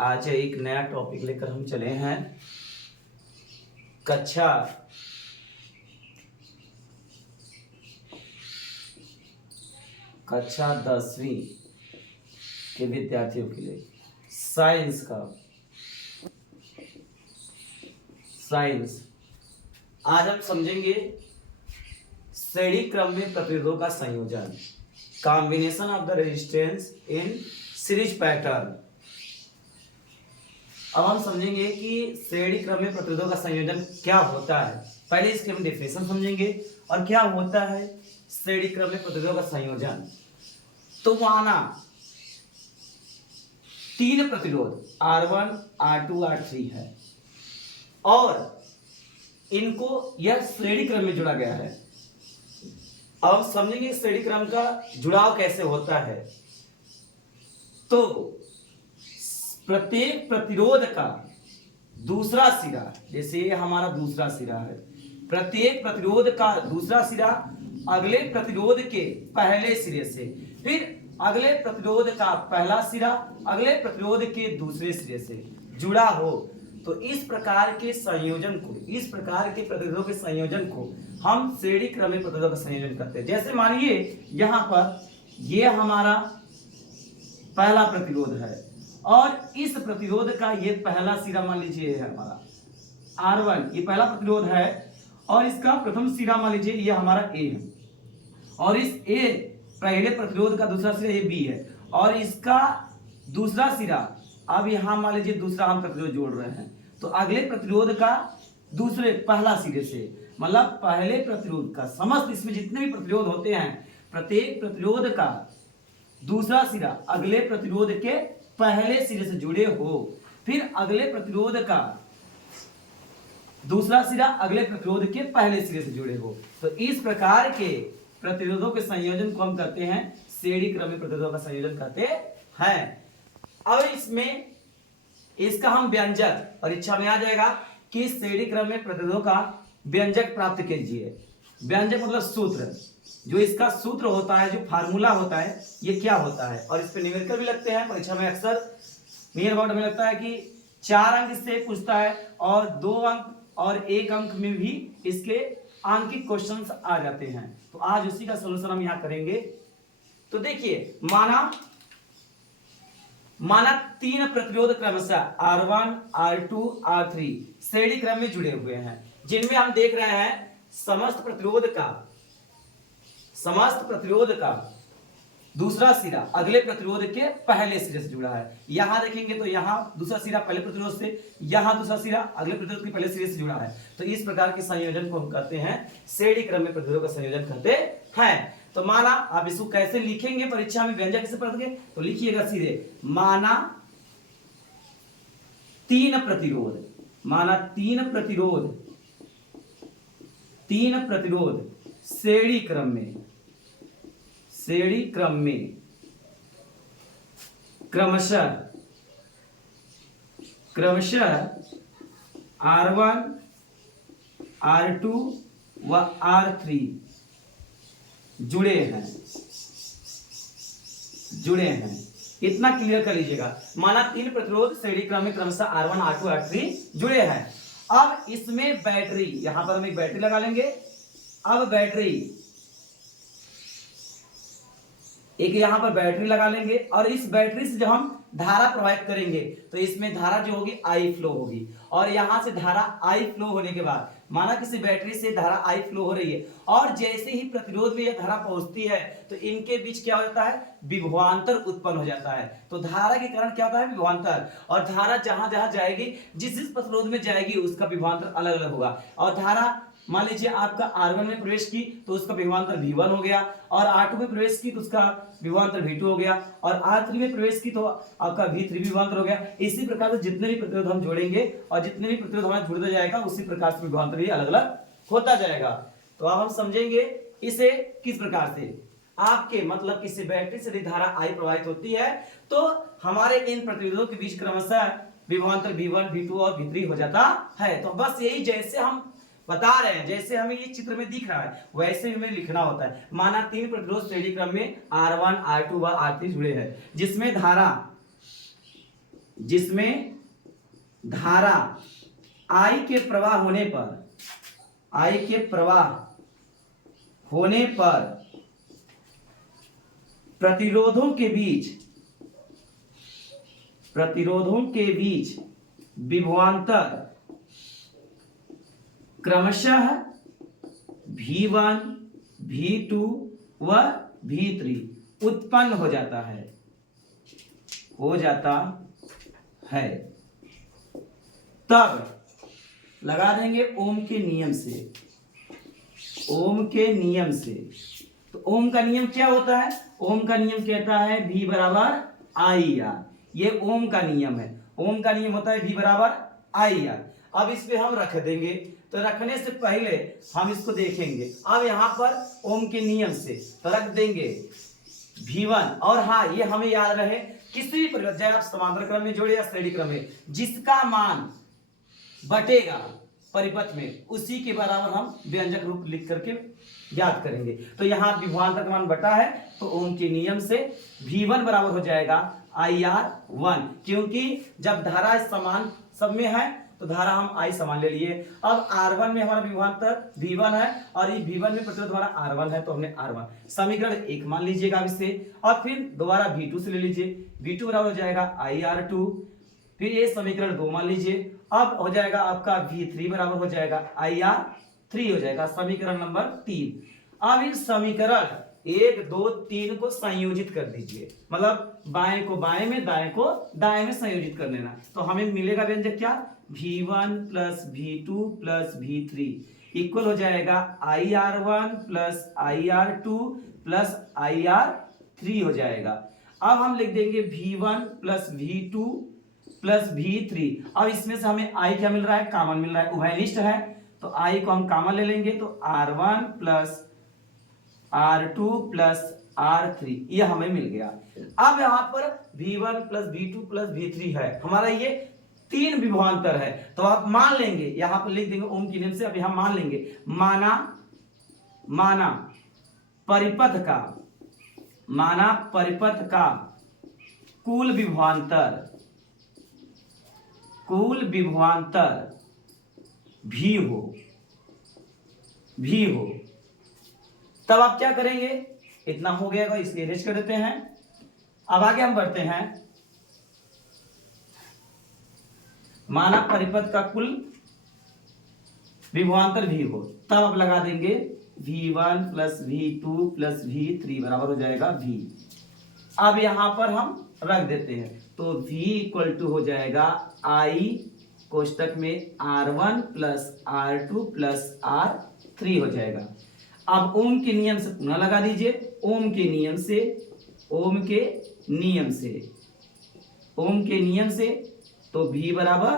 आज एक नया टॉपिक लेकर हम चले हैं। कक्षा कक्षा 10वीं के विद्यार्थियों के लिए साइंस आज हम समझेंगे श्रेणी क्रम में प्रतिरोधों का संयोजन, combination of the resistance in series pattern. अब हम समझेंगे कि श्रेणी क्रम में प्रतिरोधों का संयोजन क्या होता है। पहले इसके हम डेफिनेशन समझेंगे और क्या होता है श्रेणी क्रम में प्रतिरोधों का संयोजन। तो माना तीन प्रतिरोध R1, R2, R3 है और इनको यह श्रेणी क्रम में जुड़ा गया है। अब हम समझेंगे श्रेणी क्रम का जुड़ाव कैसे होता है। तो प्रत्येक प्रतिरोध का दूसरा सिरा, जैसे ये हमारा दूसरा सिरा है, प्रत्येक प्रतिरोध का दूसरा सिरा अगले प्रतिरोध के पहले सिरे से, फिर अगले प्रतिरोध का पहला सिरा अगले प्रतिरोध के दूसरे सिरे से जुड़ा हो। तो इस प्रकार के संयोजन को, इस प्रकार के प्रतिरोधों के संयोजन को हम श्रेणी क्रम में प्रतिरोधों का संयोजन करते हैं। जैसे मानिए यहां पर ये हमारा पहला प्रतिरोध है और इस प्रतिरोध का ये पहला सिरा मान लीजिए है हमारा R1, ये पहला प्रतिरोध है और इसका प्रथम सिरा मान लीजिए ये हमारा A है और इस A पहले प्रतिरोध का दूसरा सिरा ये B है और इसका दूसरा सिरा, अब यहां मान लीजिए दूसरा हम प्रतिरोध जोड़ रहे हैं, तो अगले प्रतिरोध का दूसरे पहला सिरे से, मतलब पहले प्रतिरोध का समस्त, इसमें जितने भी प्रतिरोध होते हैं प्रत्येक प्रतिरोध का दूसरा सिरा अगले प्रतिरोध के पहले सिरे से जुड़े हो, फिर अगले प्रतिरोध का दूसरा सिरा अगले प्रतिरोध के पहले सिरे से जुड़े हो। तो इस प्रकार के प्रतिरोधों के संयोजन को हम करते हैं श्रेणी क्रम में प्रतिरोधों का संयोजन करते हैं। अब इसमें इसका हम व्यंजक, परीक्षा में आ जाएगा कि श्रेणी क्रम में प्रतिरोधों का व्यंजक प्राप्त कीजिए। व्यंजक मतलब सूत्र, जो इसका सूत्र होता है, जो फार्मूला होता है, ये क्या होता है। और इस पे न्यूमेरिकल भी लगते हैं परीक्षा में, अक्सर नियर अबाउट में लगता है कि 4 अंक से पूछता है और 2 अंक और 1 अंक में भी इसके आंकिक क्वेश्चंस आ जाते हैं। तो आज उसी का सलूशन हम यहाँ करेंगे। तो देखिए माना तीन प्रतिरोध क्रमशः R1, R2, R3 श्रेणी क्रम में जुड़े हुए हैं, जिनमें हम देख रहे हैं समस्त प्रतिरोध का दूसरा सिरा अगले प्रतिरोध के पहले सिरे से जुड़ा है। यहां देखेंगे तो यहां दूसरा सिरा पहले प्रतिरोध से, यहां दूसरा सिरा अगले प्रतिरोध के पहले सिरे से जुड़ा है। तो इस प्रकार के संयोजन को हम करते हैं श्रेणी क्रम में प्रतिरोध का संयोजन करते हैं। तो माना आप इसको कैसे लिखेंगे परीक्षा में, व्यंजक कैसे पढ़ोगे, तो लिखिएगा सीधे माना तीन प्रतिरोध श्रेणी क्रम में क्रमशः R1, R2 व R3 जुड़े हैं। इतना क्लियर कर लीजिएगा। माना तीन प्रतिरोध श्रेणी क्रम में क्रमशः R1, R2, R3 जुड़े हैं। अब इसमें बैटरी, यहां पर हम एक बैटरी लगा लेंगे। अब बैटरी, एक यहां पर बैटरी लगा लेंगे और इस बैटरी से जब हम धारा प्रवाहित करेंगे तो इसमें धारा जो होगी I फ्लो होगी और यहां से धारा I फ्लो होने के बाद, माना किसी बैटरी से धारा I फ्लो हो रही है और जैसे ही प्रतिरोध में यह धारा पहुंचती है तो इनके बीच क्या हो जाता है, विभवांतर उत्पन्न हो जाता है। तो धारा के कारण क्या होता है, विभवांतर। और धारा जहां जहां जाएगी, जिस प्रतिरोध में जाएगी उसका विभवांतर अलग अलग होगा। और धारा मान लीजिए आपका R1 में प्रवेश की तो उसका विभवांतर V1 हो गया और R2 में प्रवेश की तो उसका विभवांतर V2 हो गया और R3 में प्रवेश की तो आपका V3 विभवांतर हो गया। इसी प्रकार से जितने भी प्रतिरोध हम जोड़ेंगे और जितने भी प्रतिरोध हमारा जुड़ता जाएगा उसी प्रकार से विभवांतर भी अलग अलग होता जाएगा। तो अब हम समझेंगे इसे किस प्रकार से। आपके मतलब किसी बैटरी से यदि धारा I प्रवाहित होती है तो हमारे इन प्रतिरोधों के बीच क्रमशः विभवांतर V1, V2 और V3 हो जाता है। तो बस यही जैसे हम बता रहे हैं, जैसे हमें ये चित्र में दिख रहा है वैसे हमें लिखना होता है। माना तीन प्रतिरोध श्रेणी क्रम में R1, R2 व R3 जुड़े हैं, जिसमें धारा जिसमें धारा I के प्रवाह होने पर, I के प्रवाह होने पर प्रतिरोधों के बीच विभवांतर क्रमशः V1, V2 व V3 उत्पन्न हो जाता है। तब लगा देंगे ओम के नियम से। तो ओम का नियम क्या होता है? ओम का नियम कहता है V बराबर IR। ये ओम का नियम है। ओम का नियम होता है V बराबर IR। अब इस पे हम रख देंगे, तो रखने से पहले हम इसको देखेंगे। अब यहाँ पर ओम के नियम से तो रख देंगे V1। और हाँ, ये हमें याद रहे, किसी भी परिवर्तन, चाहे आप समांतर क्रम में जोड़े या श्रेणी क्रम में, जिसका मान बटेगा परिपथ में, उसी के बराबर हम व्यंजक रूप लिख करके याद करेंगे। तो यहाँ विभवांतर का मान बटा है, तो ओम के नियम से V1 बराबर हो जाएगा IR1, क्योंकि जब धारा समान सब में है तो धारा हम I समान ले लिए। अब R1 में हमारा विभवांतर V1 है और ये V1 में प्रतिरोध हमारा R1 है, तो हमने R1 समीकरण 1 मान लीजिएगा अब इससे, और फिर दोबारा V2 से ले लीजिए। V2 बराबर हो जाएगा IR2, फिर ये समीकरण 2 मान लीजिए। अब हो जाएगा आपका V3 बराबर हो जाएगा IR3 हो जाएगा, समीकरण नंबर 3। अब इन समीकरण 1, 2, 3 को संयोजित कर दीजिए, मतलब बाएं को बाएं में, दाएं को दाएं में संयोजित कर लेना। तो हमें मिलेगा व्यंजक क्या? V1 plus V2 plus V3 equal हो जाएगा IR1 plus IR2 plus IR3 हो जाएगा। अब हम लिख देंगे V1 plus V2 plus V3। अब इसमें से हमें I क्या मिल रहा है? कॉमन मिल रहा है, उभयनिष्ठ है, तो I को हम कॉमन ले लेंगे, तो R1 plus R2 plus R3 ये हमें मिल गया। अब यहाँ पर V1 plus V2 plus V3 है, हमारा ये 3 विभवांतर है, तो आप मान लेंगे, यहाँ पर लिख देंगे ओम के नियम से। अब यहाँ मान लेंगे, माना परिपथ का कुल विभवांतर भी हो, तब आप क्या करेंगे? इतना हो गया, इसलिए रेस्ट कर देते हैं। अब आगे हम बढ़ते हैं। माना परिपथ का कुल विभवांतर भी हो, तब आप लगा देंगे V1 plus V2 plus V3 बराबर हो जाएगा V। अब यहां पर हम रख देते हैं, तो V इक्वल टू हो जाएगा I कोष्टक में R1 plus R2 plus R3 हो जाएगा। अब ओम के नियम से पुनः लगा दीजिए, ओम के नियम से तो V बराबर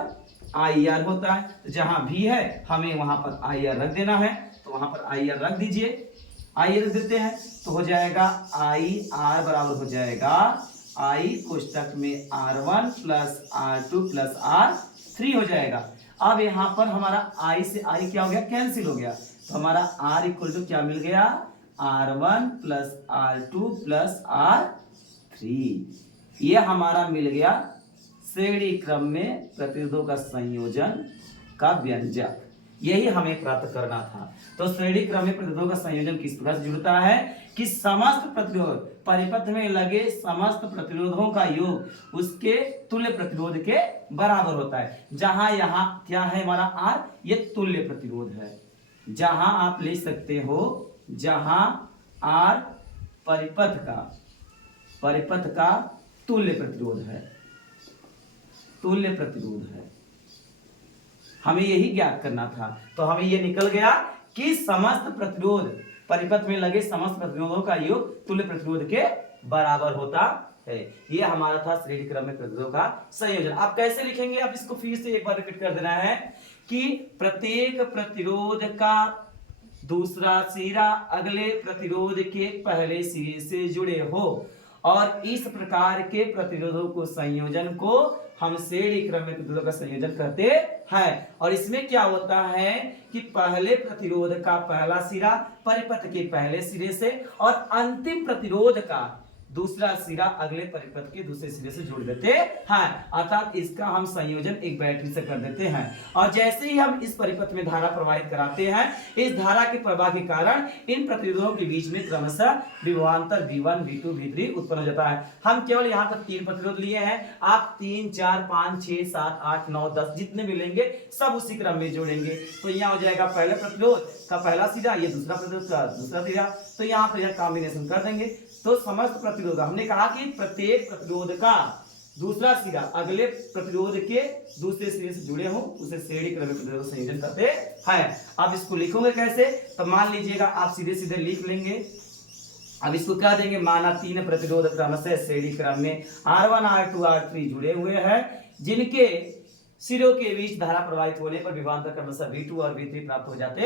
IR होता है, तो जहां V है हमें वहां पर IR रख देना है, तो वहां पर IR रख दीजिए। IR रख देते हैं, तो हो जाएगा IR बराबर हो जाएगा I कोष्टक में R1 plus R2 plus R3 हो जाएगा। अब यहाँ पर हमारा I से I क्या हो गया? कैंसिल हो गया, तो हमारा R इक्वल टू क्या मिल गया? R1 plus R2 plus R3। ये हमारा मिल गया श्रेणी क्रम में प्रतिरोधों का संयोजन का व्यंजक। यही हमें प्राप्त करना था। तो श्रेणी क्रम में प्रतिरोधों का संयोजन किस प्रकार से जुड़ता है कि समस्त प्रतिरोध, परिपथ में लगे समस्त प्रतिरोधों का योग उसके तुल्य प्रतिरोध के बराबर होता है। जहां यहाँ क्या है हमारा R, ये तुल्य प्रतिरोध है। जहां आप ले सकते हो, जहां R परिपथ का तुल्य प्रतिरोध है, हमें यही ज्ञात करना था। तो हमें यह निकल गया कि समस्त प्रतिरोध, परिपथ में लगे समस्त प्रतिरोधों का योग तुल्य प्रतिरोध के बराबर होता है। ये हमारा था श्रेणी क्रम में प्रतिरोधों का संयोजन। आप कैसे लिखेंगे? आप इसको फिर से एक बार रिपीट कर देना है कि प्रत्येक प्रतिरोध का दूसरा सिरा अगले प्रतिरोध के पहले सिरे से जुड़े हो, और इस प्रकार के प्रतिरोधों को संयोजन को हम श्रेणी क्रम में प्रतिरोधों का संयोजन करते हैं। और इसमें क्या होता है कि पहले प्रतिरोध का पहला सिरा परिपथ के पहले सिरे से और अंतिम प्रतिरोध का दूसरा सिरा अगले परिपथ के दूसरे सिरे से जोड़ देते हैं, अर्थात इसका हम संयोजन एक बैटरी से कर देते हैं। और जैसे ही हम इस परिपथ में धारा प्रवाहित कराते हैं, इस धारा के प्रवाह के कारण इन प्रतिरोधों के बीच में क्रमशः विभवांतर V1 V2 V3 उत्पन्न हो जाता है। हम केवल यहाँ तक 3 प्रतिरोध लिए हैं, आप 3 4 5 6 7 8 9 10 जितने भी लेंगे सब उसी क्रम में जोड़ेंगे। तो यहाँ हो जाएगा पहले प्रतिरोध का पहला सिरा, ये दूसरा प्रतिरोध का दूसरा सिरा, तो यहाँ पर यह कॉम्बिनेशन कर देंगे। तो समस्त प्रतिरोध, हमने कहा कि प्रत्येक प्रतिरोध का दूसरा सिरा अगले प्रतिरोध के दूसरे सिरे से जुड़े हो उसे श्रेणी क्रम में प्रतिरोध संयोजन करते हैं। अब इसको लिखोगे कैसे, तो मान लीजिएगा आप सीधे सीधे लिख लेंगे। अब इसको क्या देंगे, माना 3 प्रतिरोध क्रमशः श्रेणी क्रम में R1 R2 R3 जुड़े हुए हैं, जिनके सिरों के बीच धारा प्रवाहित होने पर विभवांतर क्रमशः V2 और V3 प्राप्त हो जाते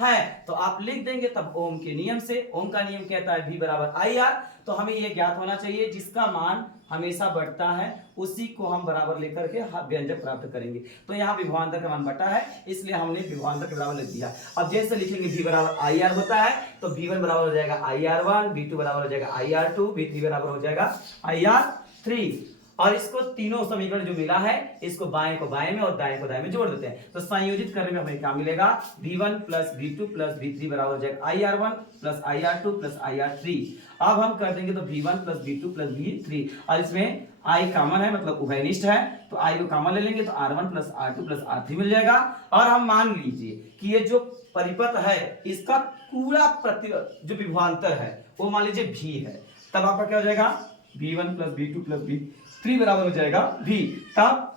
हैं। तो आप लिख देंगे तब ओम के नियम से। ओम का नियम कहता है V बराबर IR, तो हमें यह ज्ञात होना चाहिए जिसका मान हमेशा बढ़ता है उसी को हम बराबर लेकर के व्यंजक प्राप्त करेंगे। तो यहाँ विभवांतर का मान बढ़ता है, इसलिए हमने विभवांतर के बराबर लिख दिया। अब जैसे लिखेंगे V बराबर IR होता है, तो V1 बराबर हो जाएगा IR1, V2 बराबर हो जाएगा IR2, V3 बराबर हो जाएगा IR3। और इसको तीनों समीकरण जो मिला है, इसको बाएं को बाएं में और दाएं को दाएं में जोड़ देते हैं। तो संयोजित करने में हमें क्या मिलेगा, V1 plus V2 plus V3 बराबर हो जाएगा IR1 plus IR2 plus IR3। अब हम कर देंगे तो V1 plus V2 plus V3, और इसमें I कॉमन है मतलब उभयनिष्ठ है, तो I को कॉमन ले लेंगे तो R1 plus R2 plus R3 मिल जाएगा। और हम मान लीजिए कि ये जो परिपथ है इसका पूरा जो विभवांतर है वो मान लीजिए V है, तब आपका क्या हो जाएगा, V1 plus V2 plus V3 बराबर हो जाएगा V। तब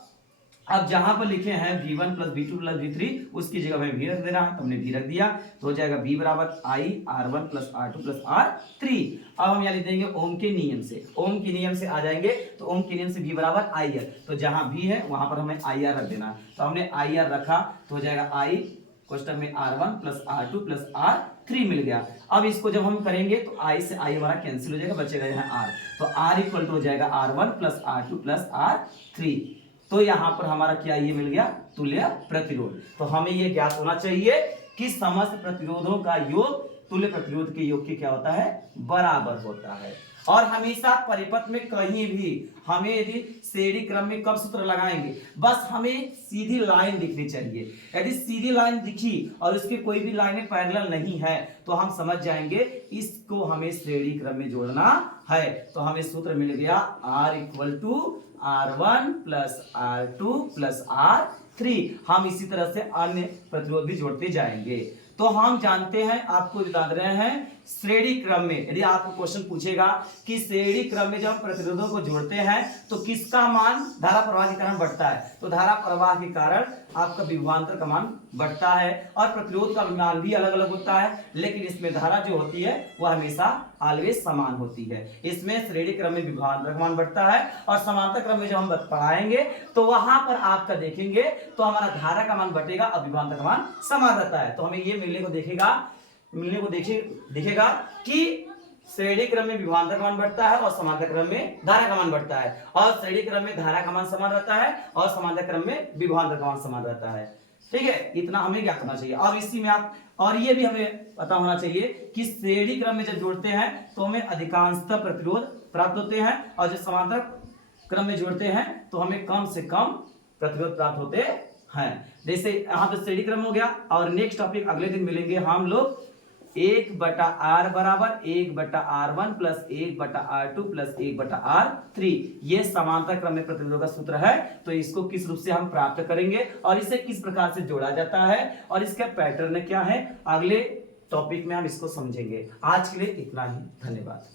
अब जहां पर लिखे हैं V1 plus V2 plus V3, उसकी जगह हमें V रख देना है, तो हमने V रख दिया, तो हो जाएगा V बराबर I R1 plus R2 plus R3। अब हम यहाँ लिख देंगे ओम के नियम से, ओम के नियम से आ जाएंगे, तो ओम के नियम से V बराबर IR, तो जहां V है वहां पर हमें IR रख देना है, तो हमने IR रखा, तो हो जाएगा I क्वेश्चन में R1 plus R2 plus R3 मिल गया। अब इसको जब हम करेंगे तो I से I हमारा कैंसिल हो जाएगा, बचेगा यहाँ R, तो R इक्वल टू हो जाएगा R1 plus R2 plus R3। तो यहाँ पर हमारा क्या ये मिल गया, तुल्य प्रतिरोध। तो हमें ये ज्ञात होना चाहिए कि समस्त प्रतिरोधों का योग तुल्य प्रतिरोध के योग के क्या होता है, बराबर होता है। और हमेशा परिपथ में कहीं भी हमें यदि श्रेणी क्रम में कब सूत्र लगाएंगे, बस हमें सीधी लाइन दिखनी चाहिए। यदि सीधी लाइन दिखी और उसके कोई भी लाइनें पैरेलल नहीं है तो हम समझ जाएंगे इसको हमें श्रेणी क्रम में जोड़ना है। तो हमें सूत्र मिल गया R equal to R1 plus R2 plus R3। हम इसी तरह से अन्य प्रतिरोध भी जोड़ते जाएंगे। तो हम जानते हैं, आपको बता रहे हैं, श्रेणी क्रम में यदि आपको क्वेश्चन पूछेगा कि श्रेणी क्रम में जब हम प्रतिरोधों को जोड़ते हैं तो किसका मान धारा प्रवाह के कारण बढ़ता है, तो धारा प्रवाह के कारण आपका विभवांतर का मान बढ़ता है। और प्रतिरोध का मान भी अलग अलग होता है, लेकिन इसमें धारा जो होती है वह हमेशा ऑलवेज समान होती है। इसमें श्रेणी क्रम में विभवांतर का मान बढ़ता है और समांतर क्रम में जब हम पढ़ाएंगे तो वहां पर आपका देखेंगे तो हमारा धारा का मान बढ़ेगा और विभवांतर का मान समान रहता है। तो हमें ये मिलने को देखेगा कि श्रेणी क्रम में विभवांतर का मान बढ़ता है और समांतर क्रम में धारा का मान बढ़ता है, और श्रेणी क्रम में धारा का मान समान रहता है और समांतर क्रम में विभवांतर का मान समान रहता है। ठीक है, इतना हमें ज्ञात होना चाहिए। और इसी में आप और ये भी हमें पता होना चाहिए कि श्रेणी क्रम में जब जोड़ते हैं तो हमें अधिकांशतः प्रतिरोध प्राप्त होते हैं, और जब समांतर क्रम में जोड़ते हैं तो हमें कम से कम प्रतिरोध प्राप्त होते हैं। जैसे यहाँ पे श्रेणी क्रम हो गया, और नेक्स्ट टॉपिक अगले दिन मिलेंगे हम लोग 1/r बराबर 1/r1 plus 1/r2 plus 1/r3। ये समांतर क्रम में प्रतिरोधों का सूत्र है। तो इसको किस रूप से हम प्राप्त करेंगे और इसे किस प्रकार से जोड़ा जाता है और इसका पैटर्न क्या है, अगले टॉपिक में हम इसको समझेंगे। आज के लिए इतना ही, धन्यवाद।